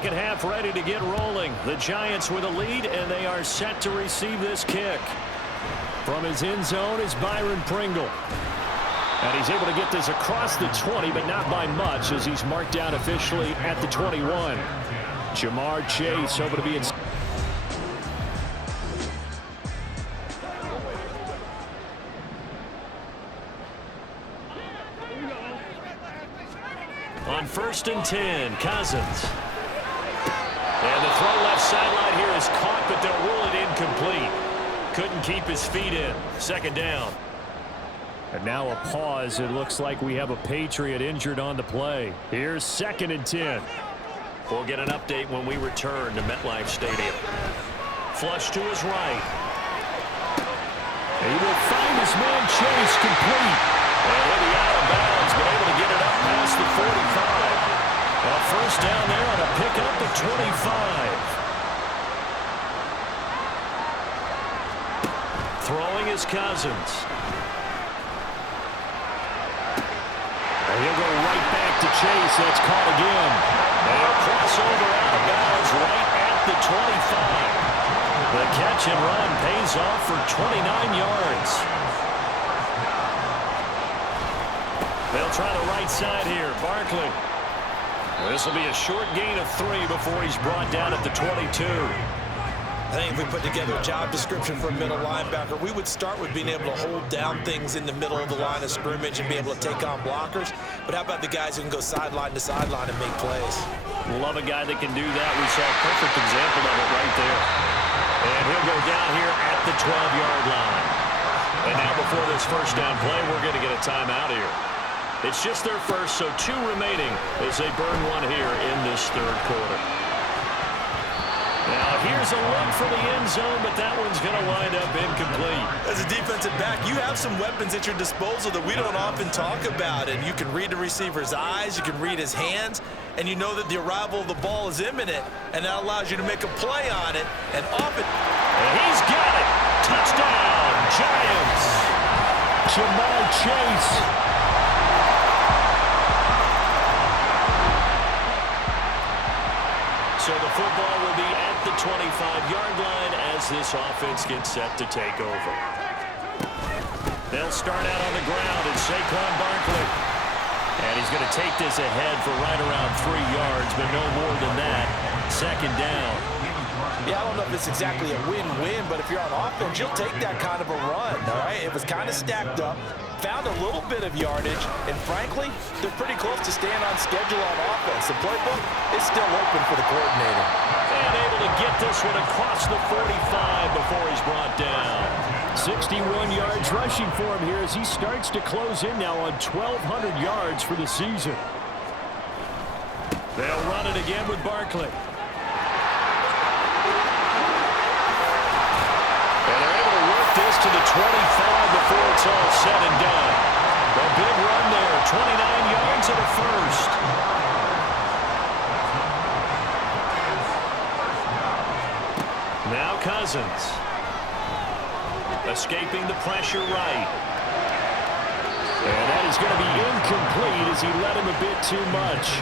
second half ready to get rolling. The Giants with a lead, and they are set to receive this kick. From his end zone is Byron Pringle. And he's able to get this across the 20, but not by much, as he's marked down officially at the 21. Jamar Chase over to be in. On 1st and 10, Cousins. And the throw left sideline here is caught, but they'll rule it incomplete. Couldn't keep his feet in. Second down. And now a pause. It looks like we have a Patriot injured on the play. Here's 2nd and 10. We'll get an update when we return to MetLife Stadium. Flush to his right. He will find his man Chase complete. And he'll be out of bounds, but able to get it up past the 45. A first down there on a pickup at 25. Throwing is Cousins. And he'll go right back to Chase. That's caught again. They'll cross over out of bounds right at the 25. The catch and run pays off for 29 yards. They'll try the right side here. Barkley. This will be a short gain of 3 before he's brought down at the 22. I think if we put together a job description for a middle linebacker, we would start with being able to hold down things in the middle of the line of scrimmage and be able to take on blockers. But how about the guys who can go sideline to sideline and make plays? Love a guy that can do that. We saw a perfect example of it right there. And he'll go down here at the 12-yard line. And now before this first down play, we're going to get a timeout here. It's just their first, so 2 remaining as they burn one here in this third quarter. Now here's a look for the end zone, but that one's going to wind up incomplete. As a defensive back, you have some weapons at your disposal that we don't often talk about. And you can read the receiver's eyes, you can read his hands, and you know that the arrival of the ball is imminent, and that allows you to make a play on it. And often, and he's got it. Touchdown, Giants. Jamar Chase. So the football will be at the 25-yard line as this offense gets set to take over. They'll start out on the ground and Saquon Barkley. And he's going to take this ahead for right around 3 yards, but no more than that. Second down. Yeah, I don't know if it's exactly a win-win, but if you're on offense, you'll take that kind of a run, all right? It was kind of stacked up, found a little bit of yardage, and frankly, they're pretty close to staying on schedule on offense. The playbook is still open for the coordinator. And able to get this one across the 45 before he's brought down. 61 yards rushing for him here as he starts to close in now on 1,200 yards for the season. They'll run it again with Barkley. This to the 25 before it's all said and done. A big run there, 29 yards and a first. Now Cousins. Escaping the pressure right. And that is going to be incomplete as he let him a bit too much.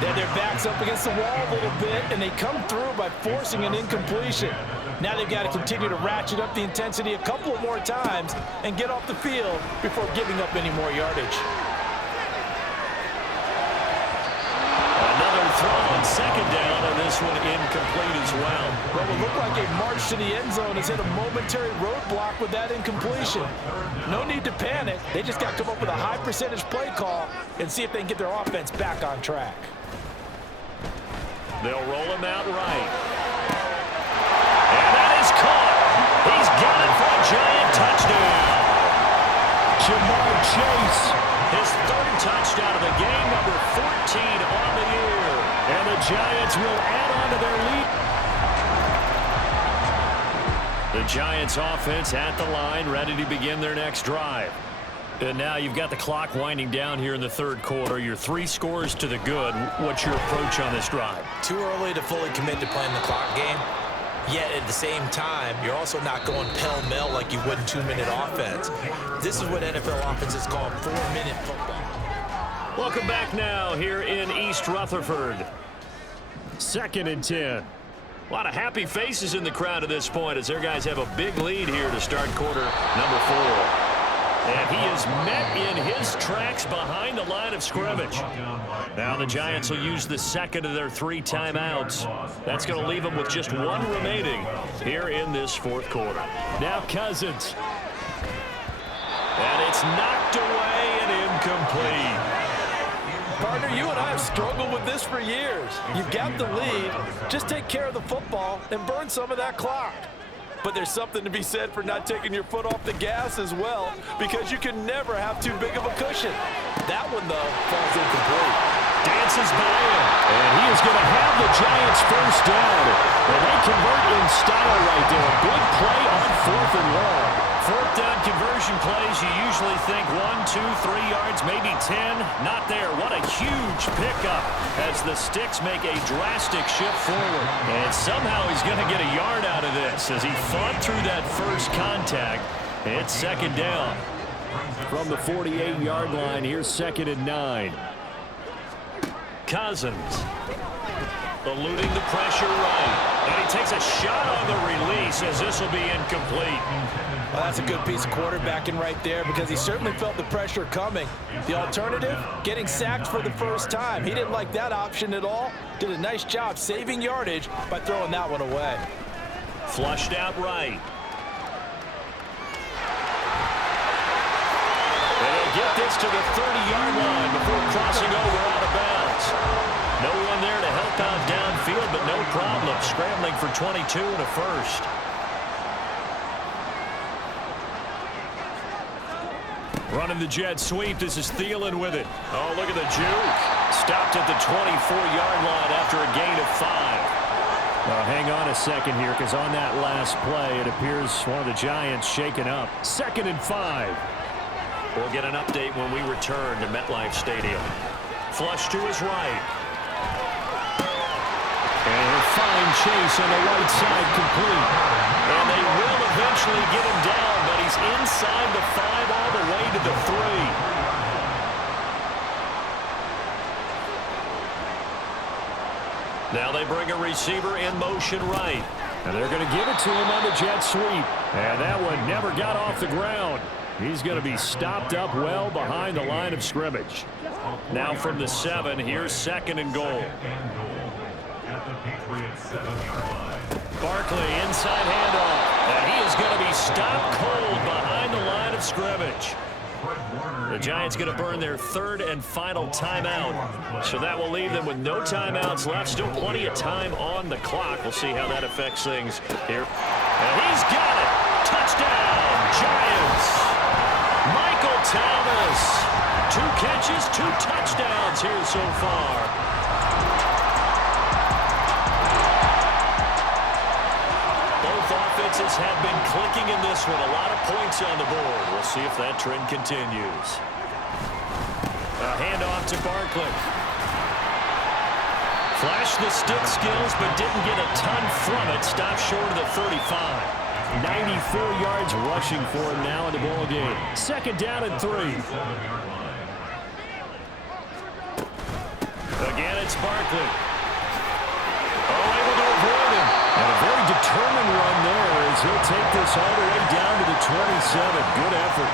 Then their backs up against the wall a little bit, and they come through by forcing an incompletion. Now they've got to continue to ratchet up the intensity a couple of more times and get off the field before giving up any more yardage. Another throw on second down, and this one incomplete as well. What will look like a march to the end zone has hit a momentary roadblock with that incompletion. No need to panic. They just got to come up with a high percentage play call and see if they can get their offense back on track. They'll roll him out right. Caught. He's got it for a Giant touchdown. Jamar Chase, his 3rd touchdown of the game, number 14 on the year. And the Giants will add on to their lead. The Giants offense at the line, ready to begin their next drive. And now you've got the clock winding down here in the third quarter. Your 3 scores to the good. What's your approach on this drive? Too early to fully commit to playing the clock game. Yet at the same time, you're also not going pell-mell like you would in 2-minute offense. This is what NFL offenses call 4-minute football. Welcome back now here in East Rutherford. 2nd and 10. A lot of happy faces in the crowd at this point as their guys have a big lead here to start quarter number 4. And he is met in his tracks behind the line of scrimmage. Now the Giants will use the second of their 3 timeouts. That's going to leave them with just 1 remaining here in this 4th quarter. Now Cousins. And it's knocked away and incomplete. Partner, you and I have struggled with this for years. You've got the lead. Just take care of the football and burn some of that clock. But there's something to be said for not taking your foot off the gas as well, because you can never have too big of a cushion. That one, though, falls incomplete. Dances by him, and he is going to have the Giants first down. And they convert in style right there. A big play on 4th and long. 4th down conversion plays, you usually think 1, 2, 3 yards, maybe 10. Not there. What a huge pickup as the Sticks make a drastic shift forward. And somehow he's going to get a yard out of this as he fought through that first contact. It's 2nd down. From the 48-yard line, here's 2nd and 9. Cousins eluding the pressure right. And he takes a shot on the release as this will be incomplete. Well, that's a good piece of quarterbacking right there because he certainly felt the pressure coming. The alternative, getting sacked for the first time. He didn't like that option at all. Did a nice job saving yardage by throwing that one away. Flushed out right. And he'll get this to the 30-yard line before crossing over out of bounds. No one there to help out downfield, but no problem. Scrambling for 22 and a first. Running the jet sweep. This is Thielen with it. Oh, look at the juke. Stopped at the 24-yard line after a gain of 5. Well, hang on a second here, because on that last play, it appears one of the Giants shaken up. 2nd and 5. We'll get an update when we return to MetLife Stadium. Flush to his right. And a fine chase on the right side complete. And they will eventually get him down, but he's inside the 5 all the way to the 3. Now they bring a receiver in motion right. And they're going to give it to him on the jet sweep. And that one never got off the ground. He's going to be stopped up well behind the line of scrimmage. Now from the 7, here's 2nd and goal. Barkley inside handoff. And he is going to be stopped cold behind the line of scrimmage. The Giants going to burn their 3rd and final timeout. So that will leave them with no timeouts left. Still plenty of time on the clock. We'll see how that affects things here. And he's got it. Touchdown, Giants. Michael Thomas. 2 catches, 2 touchdowns here so far. Offenses have been clicking in this one. A lot of points on the board. We'll see if that trend continues. A handoff to Barkley. Flashed the stick skills, but didn't get a ton from it. Stopped short of the 35. 94 yards rushing for him now in the ball game. 2nd down and 3. Again, it's Barkley. Oh, able to avoid him. And a very determined run there as he'll take this all the way down to the 27. Good effort.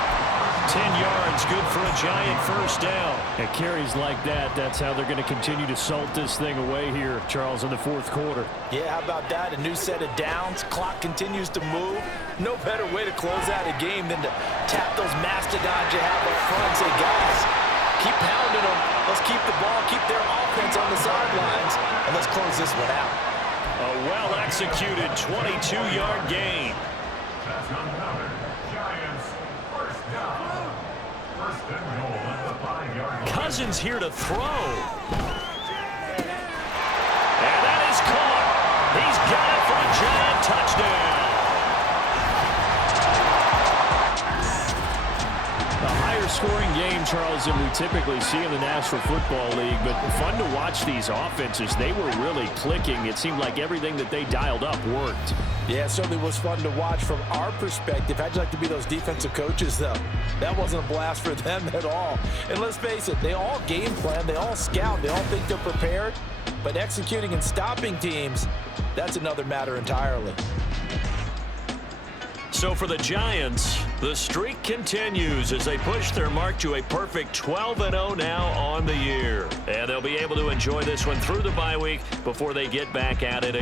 10 yards, good for a Giant first down. And carries like that, that's how they're going to continue to salt this thing away here, Charles, in the 4th quarter. Yeah, how about that? A new set of downs. Clock continues to move. No better way to close out a game than to tap those mastodons you have up front and say, guys, keep pounding them. Let's keep the ball, keep their offense on the sidelines, and let's close this one out. A well-executed 22-yard gain. Cousins here to throw. And that is caught. He's got it for a Giant touchdown. A higher-scoring game, Charles, than we typically see in the National Football League, but fun to watch these offenses. They were really clicking. It seemed like everything that they dialed up worked. Yeah, it certainly was fun to watch from our perspective. How'd you like to be those defensive coaches, though? That wasn't a blast for them at all. And let's face it, they all game plan, they all scout, they all think they're prepared. But executing and stopping teams, that's another matter entirely. So for the Giants, the streak continues as they push their mark to a perfect 12-0 now on the year. And they'll be able to enjoy this one through the bye week before they get back at it again.